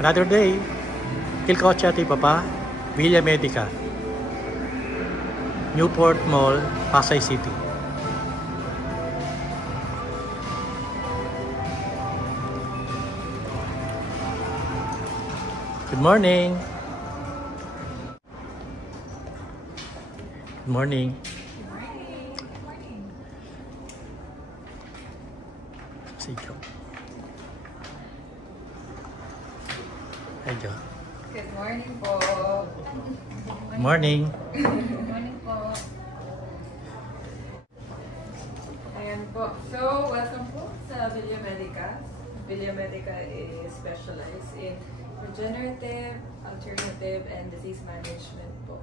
Another day. Kilcocha ito Papa, Villa Medica, Newport Mall, Pasay City. Good morning. Good morning. Good morning. Si Joe. Hi, Joe. Good morning po. Good morning. Good morning po. Ayan po. So, welcome po sa Villa Medica. Villa Medica is specialized in regenerative, alternative, and disease management po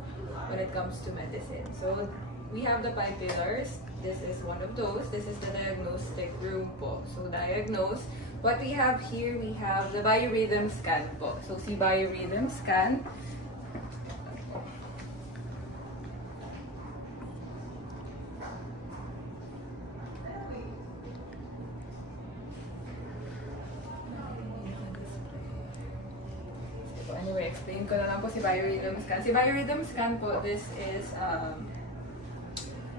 when it comes to medicine. So, we have the 5 pillars. This is one of those. This is the diagnostic room po. So, diagnose. What we have here, we have the biorhythm scan po. So, si biorhythm scan. Anyway, explain ko na lang po si biorhythm scan. Si biorhythm scan po, this is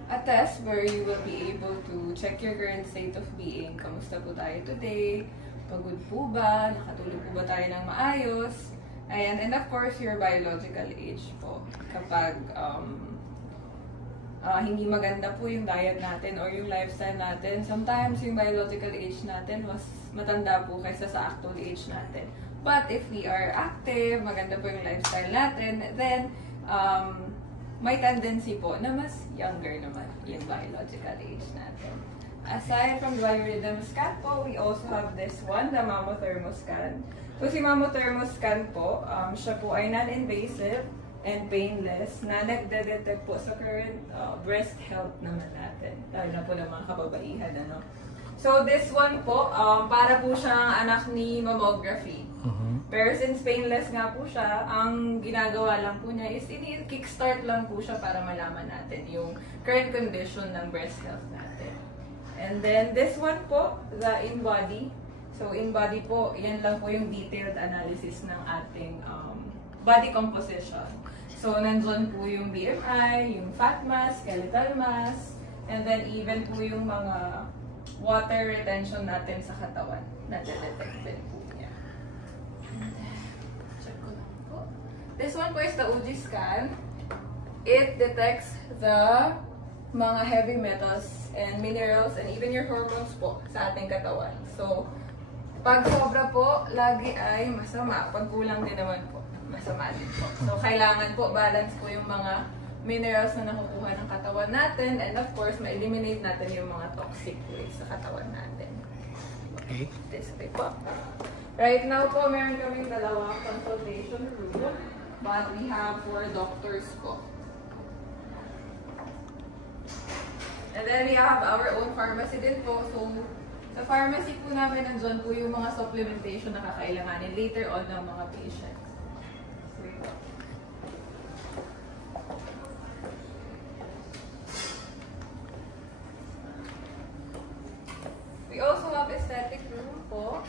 a test where you will be able to check your current state of being. Kamusta po tayo today? Pagod po ba? Nakatulog po ba tayo ng maayos? Ayan, and of course, your biological age po. Kapag hindi maganda po yung diet natin or yung lifestyle natin, sometimes yung biological age natin mas matanda po kaysa sa actual age natin. But if we are active, maganda po yung lifestyle natin, then may tendency po na mas younger naman yung biological age natin. Aside from the biorhythm scan po, we also have this one, the mammothermoscan. So si mammothermoscan po, siya po ay non-invasive and painless na nagde-detect po sa current breast health naman natin. Lalo na po ng mga kababaihan, ano. So this one po, para po siyang anak ni mammography. Pero since painless nga po siya, ang ginagawa lang po niya is i-kickstart lang po siya para malaman natin yung current condition ng breast health natin. And then this one po, the InBody. So InBody po, yan lang po yung detailed analysis ng ating body composition. So nandun po yung BMI, yung fat mass, skeletal mass, and then even po yung mga water retention natin sa katawan na detect din po niya. Check ko lang po. This one po is the UGI scan. It detects the mga heavy metals and minerals and even your hormones po sa ating katawan. So, pag sobra po, lagi ay masama. Pag kulang din naman po, masama din po. So, kailangan po balance po yung mga minerals na nakukuha ng katawan natin, and of course, ma-eliminate natin yung mga toxic waste sa katawan natin. Okay. This way po. Right now po, meron kaming dalawang consultation room, but we have 4 doctors po. And then we have our own pharmacy din po. So, sa pharmacy po namin, nandun po yung mga supplementation na kakailanganin later on ng mga patients. We also have aesthetic room po.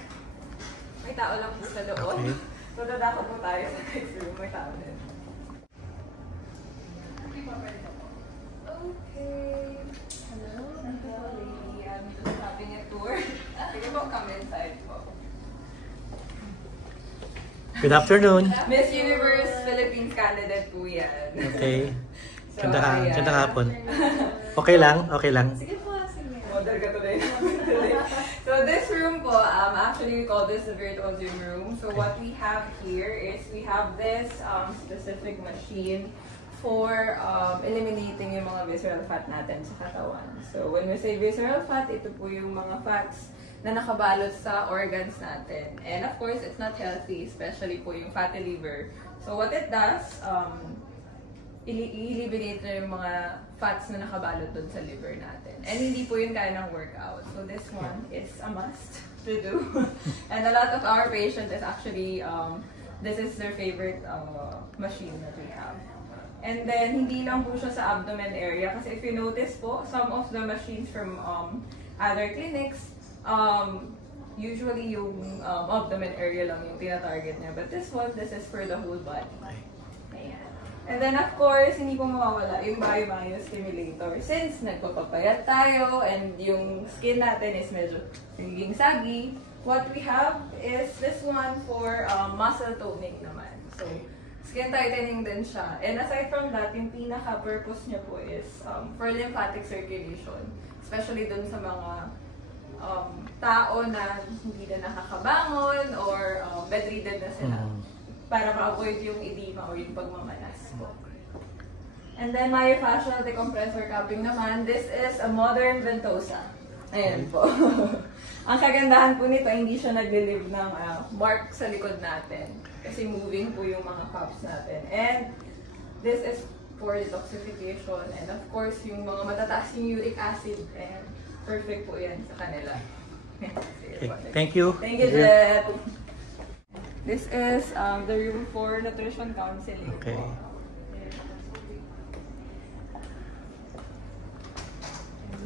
May tao lang po sa loob. Okay. So, dadako po tayo sa next room. May tao din. Okay. Hello, lady. I'm just having a tour. Sige po, come inside po. Good afternoon. Miss Universe Philippines candidate po yan. Okay. So, Ganda hapon. Okay lang, okay lang. Sige po, sige. Model ka tuloy. So this room po, actually we call this a virtual gym room. So what we have here is we have this specific machine for eliminating yung mga visceral fat natin sa katawan. So when we say visceral fat, ito po yung mga fats na nakabalot sa organs natin. And of course, it's not healthy, especially po yung fatty liver. So what it does, i-eliminate na yung mga fats na nakabalot dun sa liver natin. And hindi po yun kaya ng workout. So this one is a must to do. And a lot of our patients is actually, this is their favorite machine that we have. And then, hindi lang po siya sa abdomen area. Kasi if you notice po, some of the machines from other clinics, Usually yung abdomen area lang yung tina-target niya. But this one, this is for the whole body. Ayan. And then of course, hindi po mawawala yung Bio Stimulator. Since nagpapapayat tayo and yung skin natin is medyo nagiging saggy, what we have is this one for muscle toning naman. So, skin tightening din siya. And aside from that, yung pinaka-purpose niya po is for lymphatic circulation. Especially dun sa mga tao na hindi na nakakabangon or bedridden na sila. Para ma-avoid yung edema or yung pagmamanas po. And then, myofascial decompressor cupping naman. This is a modern ventosa. Ayan po. Ang kagandahan po nito, hindi siya nag-leave ng mark sa likod natin. Kasi moving po yung mga cups natin. And this is for detoxification. And of course, yung mga matataas yung uric acid. And perfect po yan sa kanila. Okay. Thank you. Thank you, Jet. This is the room for nutrition counseling. Okay.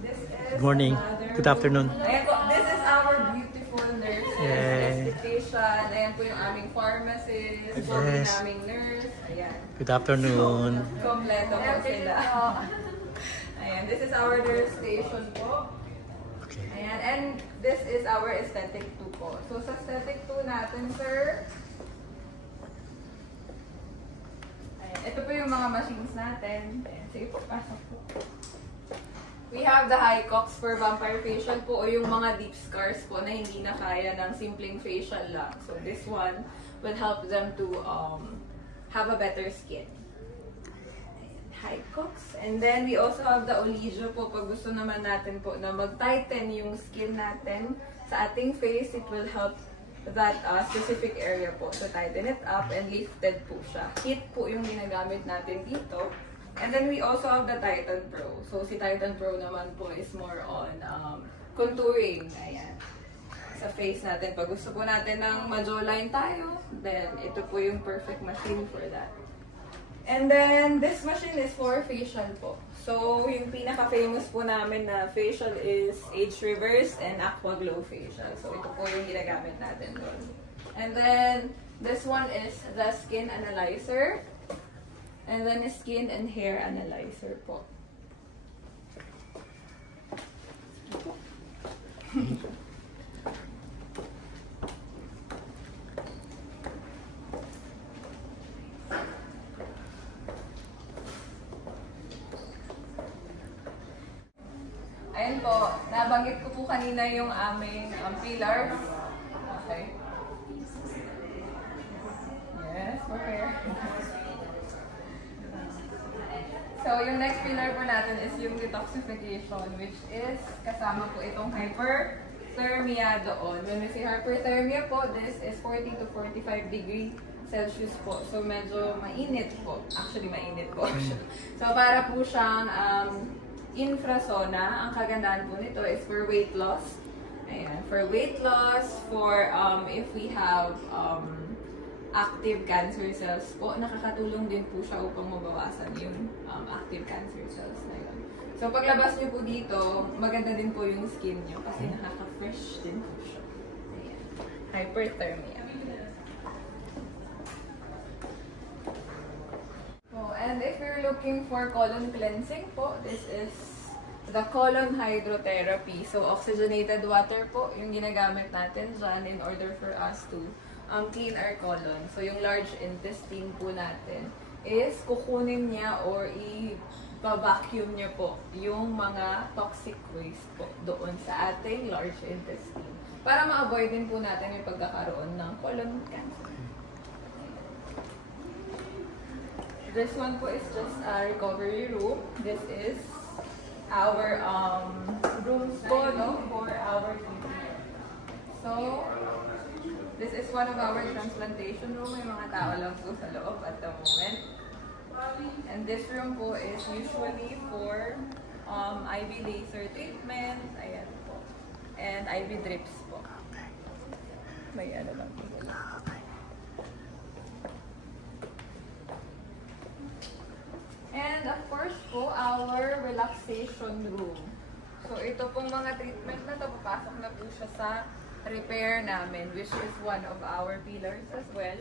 This is Good morning. Good afternoon. Ayan po, this is our beautiful nurse. Esthetician. Ayan po yung aming pharmacist. Yes. Yung aming nurse. Ayan. Good afternoon. Kompleto po sila. Ayan, this is our nurse station po. Okay. Ayan, and this is our aesthetic 2 po. So, sa aesthetic 2 natin, sir, ayan, ito po yung mga machines natin. Ayan, sige po, pasok po. We have the Hycox for vampire facial po o yung mga deep scars po na hindi na kaya ng simpleng facial lang. So, this one will help them to have a better skin. Hycox. And then, we also have the Oligio po. Pag gusto naman natin po na mag-tighten yung skin natin sa ating face, it will help that specific area po. So, tighten it up and lifted po siya. Heat po yung ginagamit natin dito. And then, we also have the Titan Pro. So, si Titan Pro naman po is more on contouring. Ayan. Sa face natin. Pag gusto po natin ng ma-jawline tayo, then ito po yung perfect machine for that. And then, this machine is for facial po. So, yung pinaka-famous po namin na facial is Age Reverse and Aqua Glow Facial. So, ito po yung ginagamit natin doon. And then, this one is the Skin Analyzer. And then, Skin and Hair Analyzer po. Ayan po, nabanggit ko po kanina yung aming pillars. Okay. Yes, okay. So, yung next pillar po natin is yung detoxification, which is kasama po itong hyperthermia doon. When we say hyperthermia po, this is 40 to 45 degree Celsius po. So, medyo mainit po. Actually, mainit po. So, para po siyang infrasauna. Ang kagandahan po nito is for weight loss. Ayan. For weight loss, for if we have active cancer cells po, nakakatulong din po siya upang mabawasan yung active cancer cells na yun. So, paglabas niyo po dito, maganda din po yung skin niyo kasi nakaka-fresh din po siya. Ayan. Hyperthermia. Oh, and if you're looking for colon cleansing po, this is the colon hydrotherapy. So, oxygenated water po yung ginagamit natin dyan in order for us to clean our colon. So, yung large intestine po natin is kukunin niya or i-vacuum niya po yung mga toxic waste po doon sa ating large intestine para ma-avoid din po natin yung pagkakaroon ng colon cancer. This one po is just a recovery room. This is our rooms po, no, for our treatment. So, this is one of our transplantation room. May mga tao lang po sa loob at the moment. And this room po is usually for IV laser treatment. Ayan po. And IV drips po. May ano lang po. And of course po, our relaxation room. So ito pong mga treatment na to, papasok na po siya sa repair namin, which is one of our pillars as well.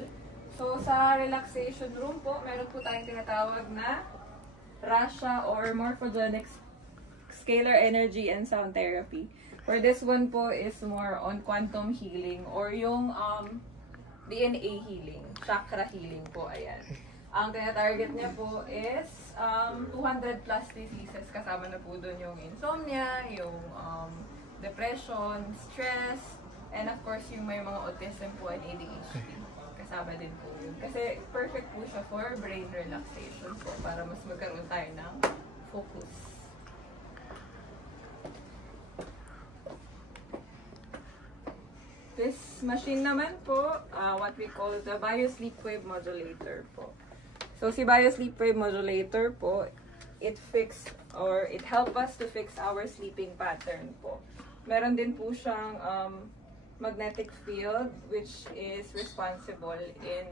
So, sa relaxation room po, meron po tayong tinatawag na RASA or Morphogenic Scalar Energy and Sound Therapy. For this one po is more on quantum healing or yung DNA healing, chakra healing po, ayan. Ang tina-target niya po is 200 plus diseases. Kasama na po doon yung insomnia, yung depression, stress, and of course yung may mga autism po and ADHD. Kasama din po yun. Kasi perfect po siya for brain relaxation po para mas magkaroon tayo ng focus. This machine naman po, what we call the Biosleep Wave Modulator po. So, si Biosleep Wave Modulator po, it help us to fix our sleeping pattern po. Meron din po siyang magnetic field which is responsible in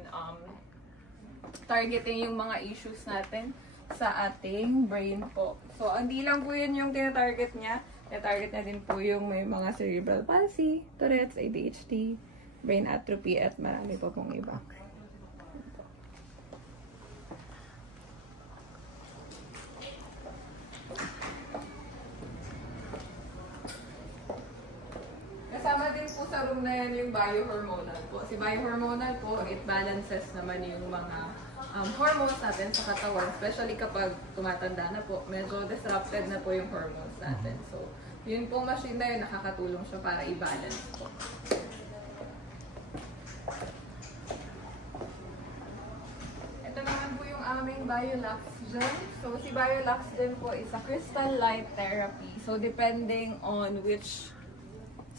targeting yung mga issues natin sa ating brain po. So, hindi lang po yun yung tinatarget niya. Tinatarget niya din po yung may mga cerebral palsy, Tourette's, ADHD, brain atrophy, at marami pa pong iba. Kasama din po sa room na yan yung biohormonal po. Si biohormonal po, it balances naman yung mga hormones natin sa katawan. Especially kapag tumatanda na po, medyo disrupted na po yung hormones natin. So, yun pong machine na yun, nakakatulong siya para i-balance po. Ito naman po yung aming BioLux Gem. So, si BioLux Gem po is a crystal light therapy. So, depending on which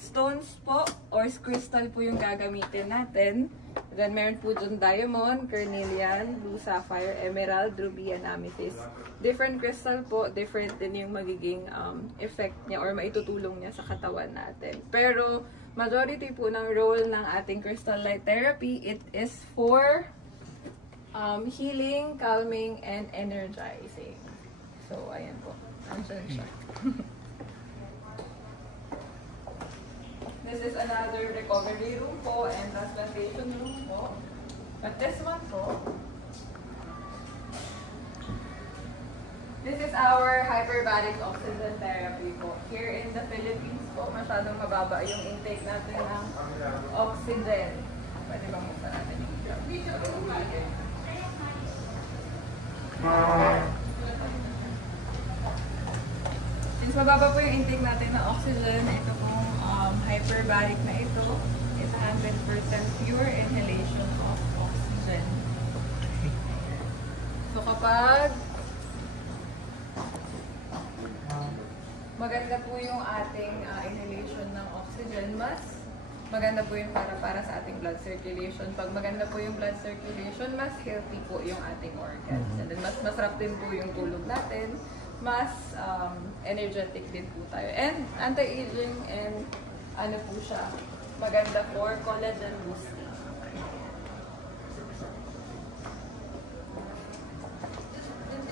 stones po or crystal po yung gagamitin natin. Then, meron po dun diamond, carnelian, blue sapphire, emerald, ruby, and amethyst. Different crystal po, different din yung magiging effect niya or maitutulong niya sa katawan natin. Pero, majority po ng role ng ating crystal light therapy, it is for healing, calming, and energizing. So, ayan po. Andiyan siya. This is another recovery room po and transplantation room po. But this one po, this is our hyperbaric oxygen therapy po. Here in the Philippines po, masyadong mababa yung intake natin ng oxygen. Pwede bang mukha natin yung video? Since mababa po yung intake natin ng oxygen, ito pong hyperbaric na ito is 100% pure inhalation of oxygen. So kapag maganda po yung ating inhalation ng oxygen, mas maganda po yung para sa ating blood circulation. Pag maganda po yung blood circulation, mas healthy po yung ating organs. And then mas masarap din po yung tulog natin. Mas energetic din po tayo. And anti-aging and ano po siya, maganda for collagen boosting.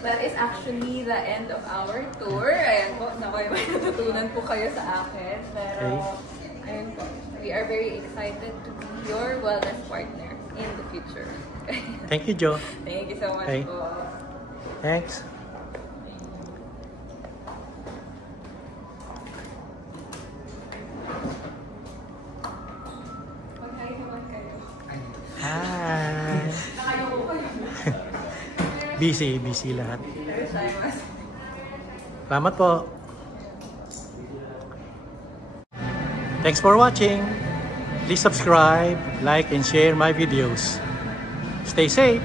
That is actually the end of our tour. Ayan po, may natutunan po kayo sa akin. Pero, ayun po, we are very excited to be your wellness partner in the future. Thank you, Jo. Thank you so much po. Thanks. Hi! busy lahat. Salamat po. Thanks for watching. Please subscribe, like, and share my videos. Stay safe.